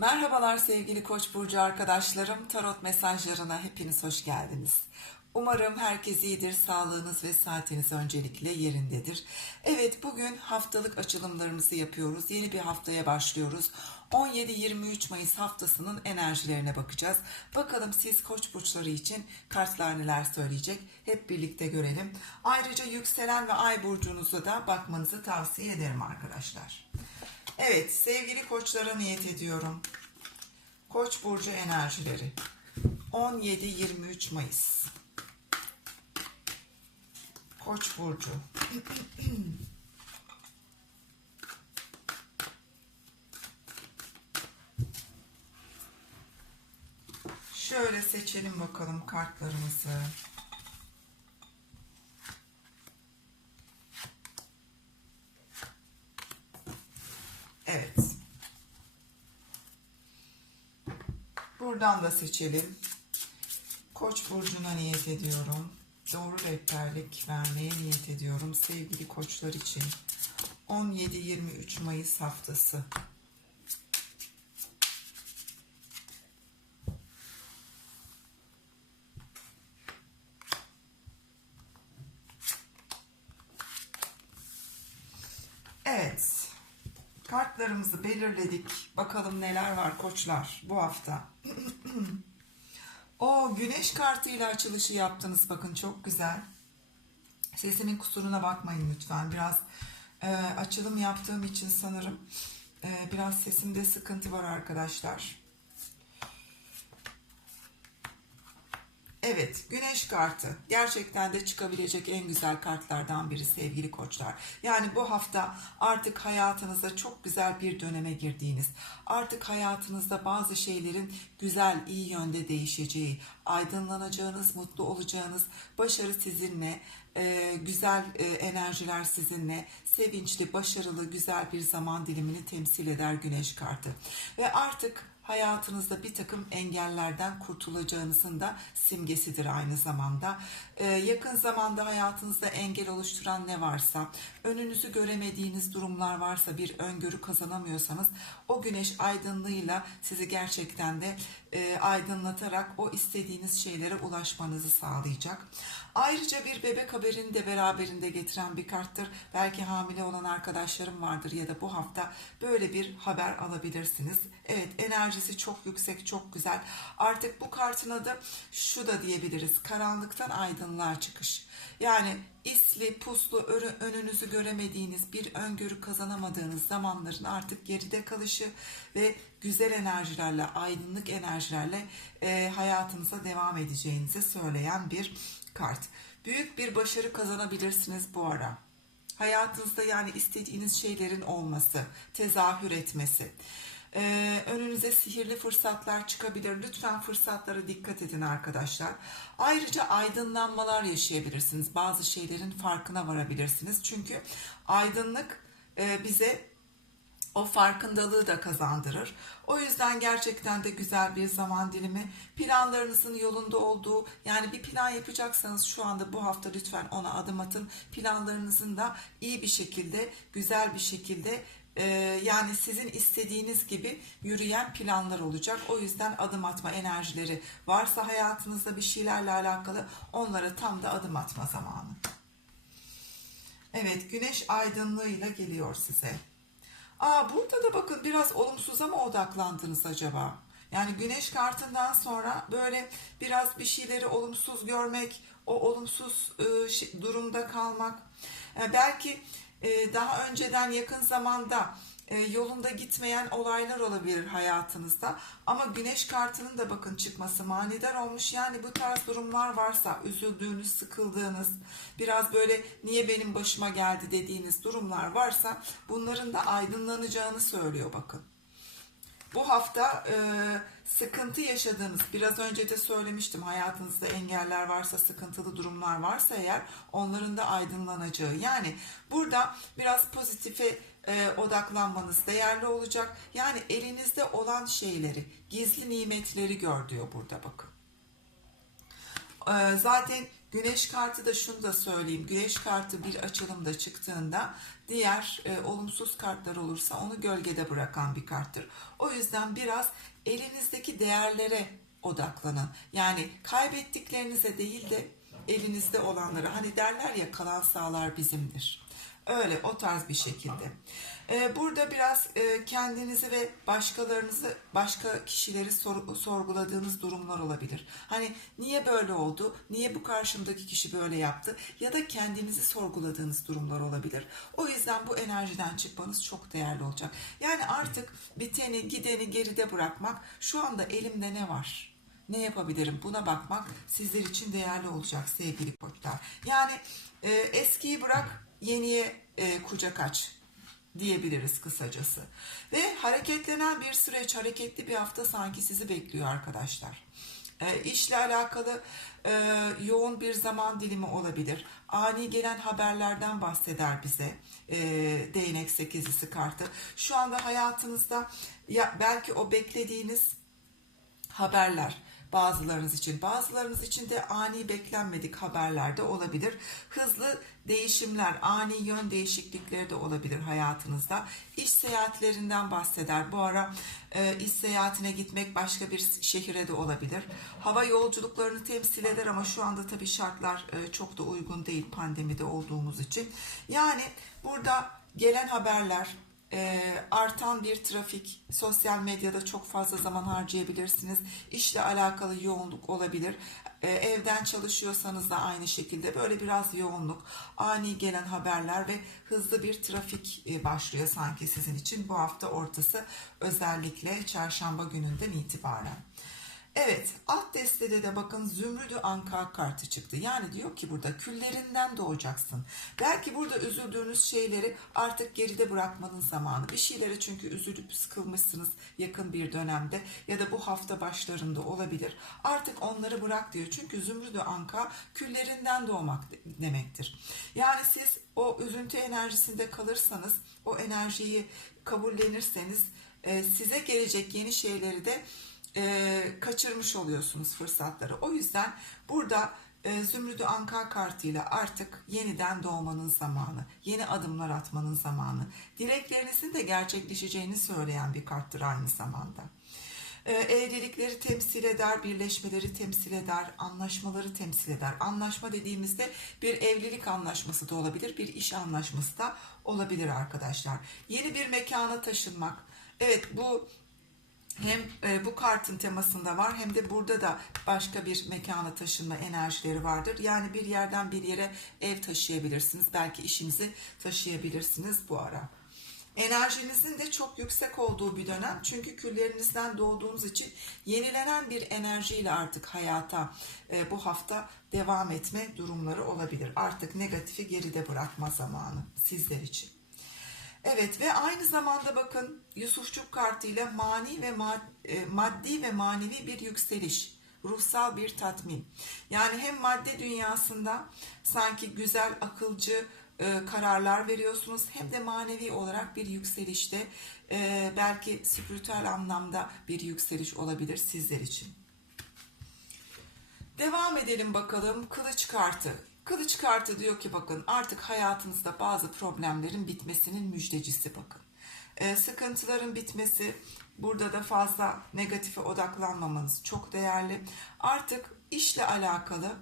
Merhabalar sevgili Koç burcu arkadaşlarım. Tarot mesajlarına hepiniz hoş geldiniz. Umarım herkes iyidir, sağlığınız ve saatiniz öncelikle yerindedir. Evet, bugün haftalık açılımlarımızı yapıyoruz. Yeni bir haftaya başlıyoruz. 17-23 Mayıs haftasının enerjilerine bakacağız. Bakalım siz Koç burçları için kartlar neler söyleyecek? Hep birlikte görelim. Ayrıca yükselen ve ay burcunuza da bakmanızı tavsiye ederim arkadaşlar. Evet, sevgili koçlara niyet ediyorum. Koç burcu enerjileri. 17-23 Mayıs. Koç burcu. Şöyle seçelim bakalım kartlarımızı. Evet. Buradan da seçelim. Koç burcuna niyet ediyorum. Doğru rehberlik vermeye niyet ediyorum sevgili koçlar için. 17-23 Mayıs haftası. Evet. Kartlarımızı belirledik. Bakalım neler var koçlar bu hafta. O güneş kartıyla açılışı yaptınız. Bakın çok güzel. Sesimin kusuruna bakmayın lütfen. Biraz e, açılım yaptığım için sanırım e, biraz sesimde sıkıntı var arkadaşlar. Evet, güneş kartı. Gerçekten de çıkabilecek en güzel kartlardan biri sevgili koçlar. Yani bu hafta artık hayatınızda çok güzel bir döneme girdiğiniz, artık hayatınızda bazı şeylerin güzel, iyi yönde değişeceği, aydınlanacağınız, mutlu olacağınız, başarı sizinle, e, güzel e, enerjiler sizinle, sevinçli, başarılı, güzel bir zaman dilimini temsil eder güneş kartı. Ve artık hayatınızda bir takım engellerden kurtulacağınızın da simgesidir aynı zamanda. Ee, yakın zamanda hayatınızda engel oluşturan ne varsa, önünüzü göremediğiniz durumlar varsa, bir öngörü kazanamıyorsanız o güneş aydınlığıyla sizi gerçekten de e, aydınlatarak o istediğiniz şeylere ulaşmanızı sağlayacak. Ayrıca bir bebek haberini de beraberinde getiren bir karttır. Belki hamile olan arkadaşlarım vardır ya da bu hafta böyle bir haber alabilirsiniz. Evet enerjisi çok yüksek, çok güzel. Artık bu kartın adı şu da diyebiliriz. Karanlıktan aydınlığa çıkış. Yani isli, puslu, önünüzü göremediğiniz, bir öngörü kazanamadığınız zamanların artık geride kalışı ve güzel enerjilerle, aydınlık enerjilerle e, hayatınıza devam edeceğinizi söyleyen bir kart. Büyük bir başarı kazanabilirsiniz bu ara. Hayatınızda yani istediğiniz şeylerin olması, tezahür etmesi. Ee, önünüze sihirli fırsatlar çıkabilir. Lütfen fırsatlara dikkat edin arkadaşlar. Ayrıca aydınlanmalar yaşayabilirsiniz. Bazı şeylerin farkına varabilirsiniz. Çünkü aydınlık e, bize o farkındalığı da kazandırır. O yüzden gerçekten de güzel bir zaman dilimi. Planlarınızın yolunda olduğu, yani bir plan yapacaksanız şu anda bu hafta lütfen ona adım atın. Planlarınızın da iyi bir şekilde, güzel bir şekilde yani sizin istediğiniz gibi yürüyen planlar olacak. O yüzden adım atma enerjileri varsa hayatınızda bir şeylerle alakalı onlara tam da adım atma zamanı. Evet, güneş aydınlığıyla geliyor size. Aa burada da bakın biraz olumsuza mı odaklandınız acaba? Yani güneş kartından sonra böyle biraz bir şeyleri olumsuz görmek, o olumsuz e, durumda kalmak. E, belki daha önceden yakın zamanda e, yolunda gitmeyen olaylar olabilir hayatınızda. Ama güneş kartının da bakın çıkması manidar olmuş. Yani bu tarz durumlar varsa üzüldüğünüz, sıkıldığınız, biraz böyle niye benim başıma geldi dediğiniz durumlar varsa bunların da aydınlanacağını söylüyor bakın. Bu hafta e, sıkıntı yaşadığınız, biraz önce de söylemiştim hayatınızda engeller varsa, sıkıntılı durumlar varsa eğer onların da aydınlanacağı. Yani burada biraz pozitife e, odaklanmanız değerli olacak. Yani elinizde olan şeyleri, gizli nimetleri gör diyor burada bakın. E, zaten Güneş kartı da şunu da söyleyeyim. Güneş kartı bir açılımda çıktığında diğer e, olumsuz kartlar olursa onu gölgede bırakan bir karttır. O yüzden biraz elinizdeki değerlere odaklanın. Yani kaybettiklerinize değil de elinizde olanlara. Hani derler ya kalan sağlar bizimdir. Öyle o tarz bir şekilde. Ee, burada biraz e, kendinizi ve başkalarınızı, başka kişileri sor- sorguladığınız durumlar olabilir. Hani niye böyle oldu? Niye bu karşımdaki kişi böyle yaptı? Ya da kendinizi sorguladığınız durumlar olabilir. O yüzden bu enerjiden çıkmanız çok değerli olacak. Yani artık biteni, gideni geride bırakmak, şu anda elimde ne var? Ne yapabilirim? Buna bakmak sizler için değerli olacak sevgili koçlar. Yani e, eskiyi bırak, yeniye e, kucak aç diyebiliriz kısacası. Ve hareketlenen bir süreç, hareketli bir hafta sanki sizi bekliyor arkadaşlar. E, işle alakalı e, yoğun bir zaman dilimi olabilir. Ani gelen haberlerden bahseder bize e, değnek sekizlisi kartı. Şu anda hayatınızda ya belki o beklediğiniz haberler bazılarınız için. Bazılarınız için de ani beklenmedik haberler de olabilir. Hızlı değişimler, ani yön değişiklikleri de olabilir hayatınızda. İş seyahatlerinden bahseder. Bu ara e, iş seyahatine gitmek başka bir şehire de olabilir. Hava yolculuklarını temsil eder ama şu anda tabii şartlar e, çok da uygun değil pandemide olduğumuz için. Yani burada gelen haberler, e, artan bir trafik, sosyal medyada çok fazla zaman harcayabilirsiniz. İşle alakalı yoğunluk olabilir. E, evden çalışıyorsanız da aynı şekilde böyle biraz yoğunluk, ani gelen haberler ve hızlı bir trafik e, başlıyor sanki sizin için bu hafta ortası özellikle çarşamba gününden itibaren. Evet, alt destede de bakın zümrüdü anka kartı çıktı. Yani diyor ki burada küllerinden doğacaksın. Belki burada üzüldüğünüz şeyleri artık geride bırakmanın zamanı. Bir şeylere çünkü üzülüp sıkılmışsınız yakın bir dönemde ya da bu hafta başlarında olabilir. Artık onları bırak diyor. Çünkü zümrüdü anka küllerinden doğmak demektir. Yani siz o üzüntü enerjisinde kalırsanız, o enerjiyi kabullenirseniz e, size gelecek yeni şeyleri de e, kaçırmış oluyorsunuz fırsatları. O yüzden burada e, Zümrüdü Anka kartıyla artık yeniden doğmanın zamanı, yeni adımlar atmanın zamanı, dileklerinizin de gerçekleşeceğini söyleyen bir karttır aynı zamanda. E, evlilikleri temsil eder, birleşmeleri temsil eder, anlaşmaları temsil eder. Anlaşma dediğimizde bir evlilik anlaşması da olabilir, bir iş anlaşması da olabilir arkadaşlar. Yeni bir mekana taşınmak. Evet bu hem e, bu kartın temasında var hem de burada da başka bir mekana taşınma enerjileri vardır. Yani bir yerden bir yere ev taşıyabilirsiniz. Belki işinizi taşıyabilirsiniz bu ara. Enerjinizin de çok yüksek olduğu bir dönem. Çünkü küllerinizden doğduğunuz için yenilenen bir enerjiyle artık hayata e, bu hafta devam etme durumları olabilir. Artık negatifi geride bırakma zamanı sizler için. Evet ve aynı zamanda bakın Yusufçuk kartıyla mani ve e, maddi ve manevi bir yükseliş, ruhsal bir tatmin. Yani hem madde dünyasında sanki güzel, akılcı e, kararlar veriyorsunuz hem de manevi olarak bir yükselişte e, belki spiritüel anlamda bir yükseliş olabilir sizler için. Devam edelim bakalım kılıç kartı. Kılıç kartı diyor ki bakın artık hayatınızda bazı problemlerin bitmesinin müjdecisi bakın. Ee, sıkıntıların bitmesi, burada da fazla negatife odaklanmamanız çok değerli. Artık işle alakalı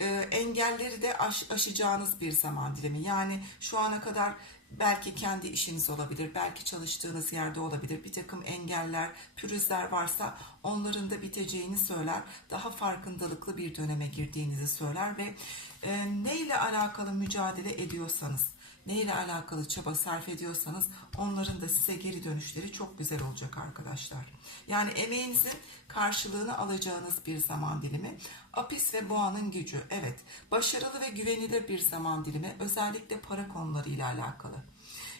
e, engelleri de aş, aşacağınız bir zaman dilimi. Yani şu ana kadar belki kendi işiniz olabilir, belki çalıştığınız yerde olabilir. Bir takım engeller, pürüzler varsa onların da biteceğini söyler. Daha farkındalıklı bir döneme girdiğinizi söyler ve e, neyle alakalı mücadele ediyorsanız, neyle alakalı çaba sarf ediyorsanız onların da size geri dönüşleri çok güzel olacak arkadaşlar. Yani emeğinizin karşılığını alacağınız bir zaman dilimi. Apis ve boğanın gücü. Evet, başarılı ve güvenilir bir zaman dilimi. Özellikle para konularıyla alakalı.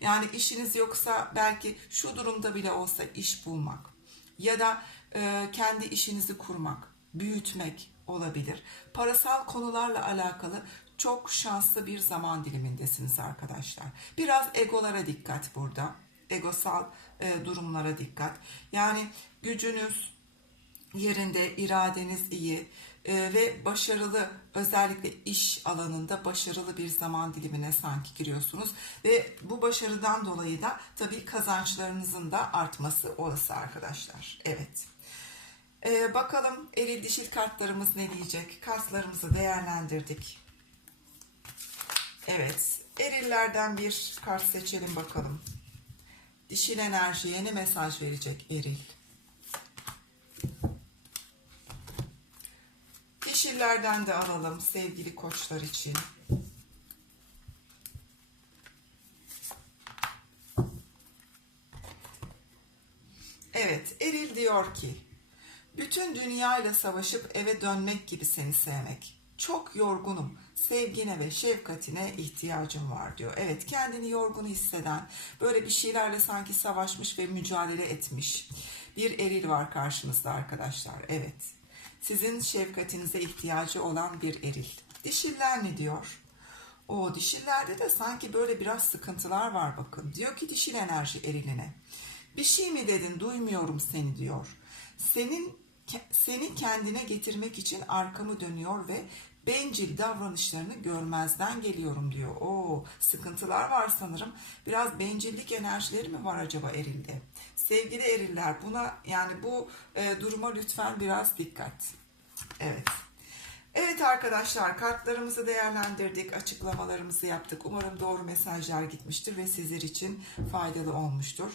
Yani işiniz yoksa belki şu durumda bile olsa iş bulmak ya da e, kendi işinizi kurmak, büyütmek olabilir. Parasal konularla alakalı çok şanslı bir zaman dilimindesiniz arkadaşlar. Biraz egolara dikkat burada. Egosal e, durumlara dikkat. Yani gücünüz yerinde, iradeniz iyi. e, ve başarılı özellikle iş alanında başarılı bir zaman dilimine sanki giriyorsunuz ve bu başarıdan dolayı da tabii kazançlarınızın da artması olası arkadaşlar. Evet. Ee, bakalım eril dişil kartlarımız ne diyecek? Kartlarımızı değerlendirdik. Evet. Erillerden bir kart seçelim bakalım. Dişil enerjiye ne mesaj verecek eril? Dişillerden de alalım sevgili koçlar için. Evet, Eril diyor ki, bütün dünyayla savaşıp eve dönmek gibi seni sevmek. Çok yorgunum. Sevgine ve şefkatine ihtiyacım var diyor. Evet kendini yorgun hisseden, böyle bir şeylerle sanki savaşmış ve mücadele etmiş bir eril var karşınızda arkadaşlar. Evet. Sizin şefkatinize ihtiyacı olan bir eril. Dişiller ne diyor? O dişillerde de sanki böyle biraz sıkıntılar var bakın. Diyor ki dişil enerji eriline. Bir şey mi dedin duymuyorum seni diyor. Senin seni kendine getirmek için arkamı dönüyor ve bencil davranışlarını görmezden geliyorum diyor. Oo sıkıntılar var sanırım. Biraz bencillik enerjileri mi var acaba erilde? Sevgili eriller buna yani bu e, duruma lütfen biraz dikkat. Evet. Evet arkadaşlar kartlarımızı değerlendirdik, açıklamalarımızı yaptık. Umarım doğru mesajlar gitmiştir ve sizler için faydalı olmuştur.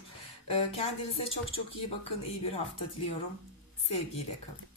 Ee, Kendinize çok çok iyi bakın, iyi bir hafta diliyorum. Sevgiyle kalın.